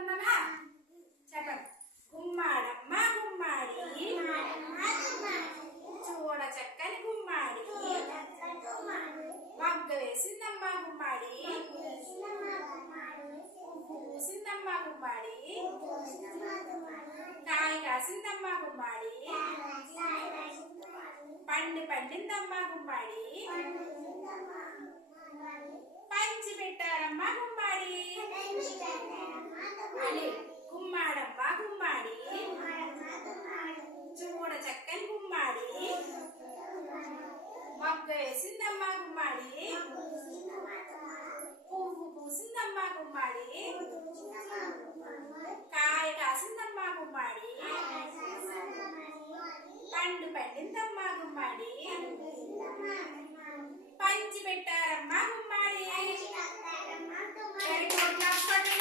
ఉన్నానా చెప్పండి. గుమ్మాడమ్మ గుమ్మాడి చూడ చక్కని గుమ్మాడి మొగ్గ వేసిందమ్మ గుమ్మాడి పూసిందమ్మ గుమ్మాడి కాయ కాసిందమ్మ గుమ్మాడి పండిందమ్మ గుమ్మాడి పంచి పెట్టారమ్మ గుమ్మాడి అని గుమ్మాడమ్మ గుమ్మాడి చూడ చక్కని గుమ్మాడి మొగ్గ వేసిందమ్మ గుమ్మాడి పువ్వు పూసిందమ్మ గుమ్మాడి కాయ కాసిందమ్మ గుమ్మాడి పండు పండిందమ్మ గుమ్మాడి పంచి పెట్టారమ్మ